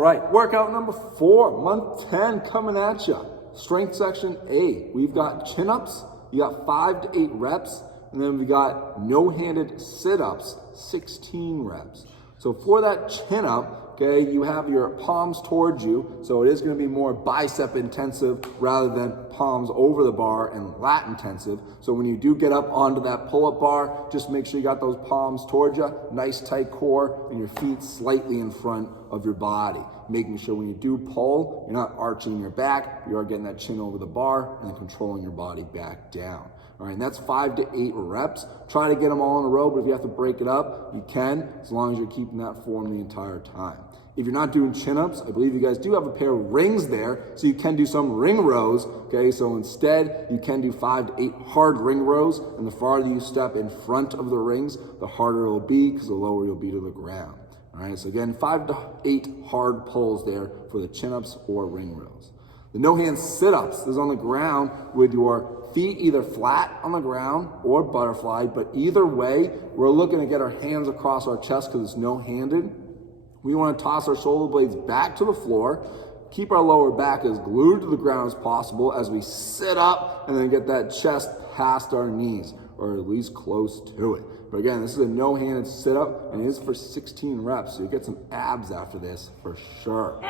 right, workout number 4, month 10 coming at you. Strength section A. We've got chin-ups, you got 5 to 8 reps, and then we got no-handed sit-ups, 16 reps. So for that chin-up, okay, you have your palms towards you, so it is going to be more bicep intensive rather than palms over the bar and lat intensive. So when you do get up onto that pull-up bar, just make sure you got those palms towards you, nice tight core, and your feet slightly in front of your body. Making sure when you do pull, you're not arching your back, you are getting that chin over the bar and then controlling your body back down. All right, and that's 5 to 8 reps. Try to get them all in a row, but if you have to break it up, you can, as long as you're keeping that form the entire time. If you're not doing chin-ups, I believe you guys do have a pair of rings there, so you can do some ring rows, okay? So instead, you can do 5 to 8 hard ring rows, and the farther you step in front of the rings, the harder it'll be, because the lower you'll be to the ground. All right, so again, 5 to 8 hard pulls there for the chin-ups or ring rows. The no-hand sit-ups is on the ground with your feet either flat on the ground or butterfly, but either way, we're looking to get our hands across our chest because it's no-handed. We want to toss our shoulder blades back to the floor, keep our lower back as glued to the ground as possible as we sit up and then get that chest past our knees, or at least close to it. But again, this is a no-handed sit-up and it is for 16 reps, so you get some abs after this for sure.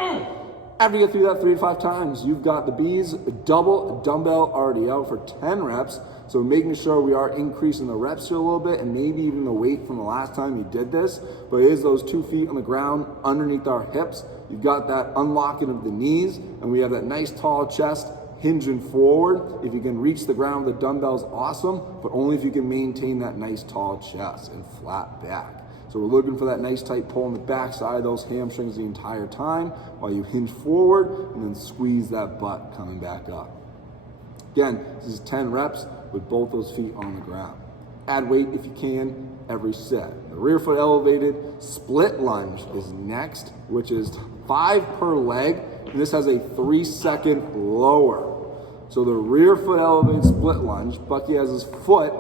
After you get through that 3 to 5 times, you've got the bees double dumbbell already out for 10 reps. So making sure we are increasing the reps here a little bit and maybe even the weight from the last time you did this. But it is those 2 feet on the ground underneath our hips. You've got that unlocking of the knees and we have that nice tall chest hinging forward. If you can reach the ground with the dumbbells, awesome, but only if you can maintain that nice tall chest and flat back. So we're looking for that nice tight pull on the back side of those hamstrings the entire time while you hinge forward and then squeeze that butt coming back up. Again, this is 10 reps with both those feet on the ground. Add weight if you can every set. The rear foot elevated split lunge is next, which is 5 per leg, and this has a 3-second lower. So the rear foot elevated split lunge, Bucky has his foot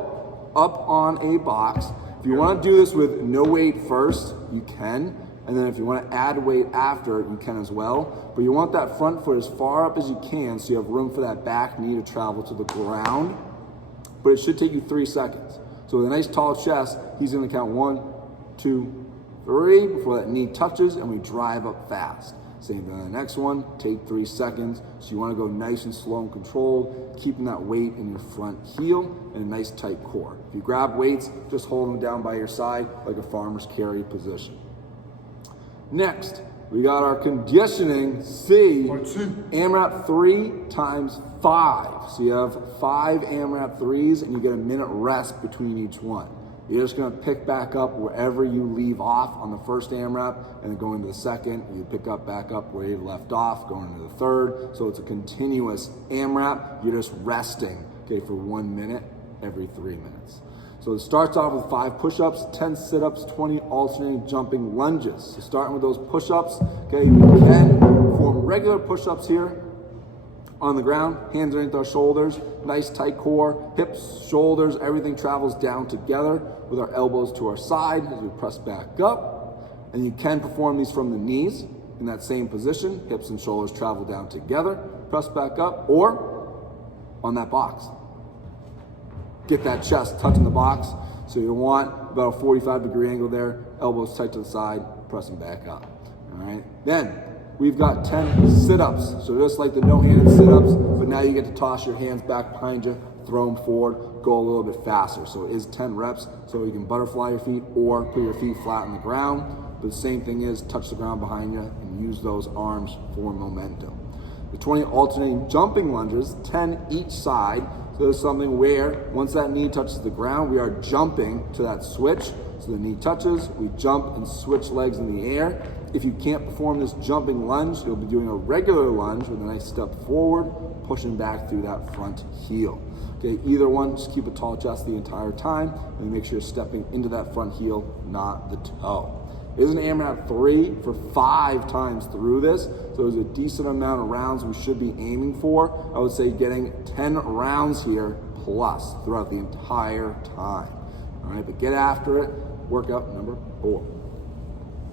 up on a box. If you want to do this with no weight first, you can. And then if you want to add weight after, you can as well. But you want that front foot as far up as you can so you have room for that back knee to travel to the ground. But it should take you 3 seconds. So with a nice tall chest, he's going to count 1, 2, 3 before that knee touches and we drive up fast. Same thing on the next one, take 3 seconds. So you want to go nice and slow and controlled, keeping that weight in your front heel and a nice tight core. If you grab weights, just hold them down by your side like a farmer's carry position. Next, we got our conditioning C, AMRAP 3 times 5. So you have 5 AMRAP 3s and you get a minute rest between each one. You're just gonna pick back up wherever you leave off on the first AMRAP and then go into the second. You pick up back up where you left off, going into the third. So it's a continuous AMRAP. You're just resting, okay, for 1 minute every 3 minutes. So it starts off with 5 push-ups, 10 sit-ups, 20 alternating jumping lunges. So starting with those push-ups, okay, we can form regular push-ups here on the ground, hands underneath our shoulders, nice tight core, hips, shoulders, everything travels down together with our elbows to our side as we press back up. And you can perform these from the knees in that same position, hips and shoulders travel down together, press back up, or on that box. Get that chest touching the box. So you want about a 45-degree angle there, elbows tight to the side, pressing back up. All right. Then we've got 10 sit-ups. So just like the no-handed sit-ups, but now you get to toss your hands back behind you, throw them forward, go a little bit faster. So it is 10 reps. So you can butterfly your feet or put your feet flat on the ground. But the same thing is touch the ground behind you and use those arms for momentum. The 20 alternating jumping lunges, 10 each side. So there's something where once that knee touches the ground, we are jumping to that switch. So the knee touches, we jump and switch legs in the air. If you can't perform this jumping lunge, you'll be doing a regular lunge with a nice step forward, pushing back through that front heel. Okay, either one, just keep a tall chest the entire time and make sure you're stepping into that front heel, not the toe. It is an AMRAP 3 for 5 times through this, so there's a decent amount of rounds we should be aiming for. I would say getting 10 rounds here plus throughout the entire time. All right, but get after it. Workout number 4.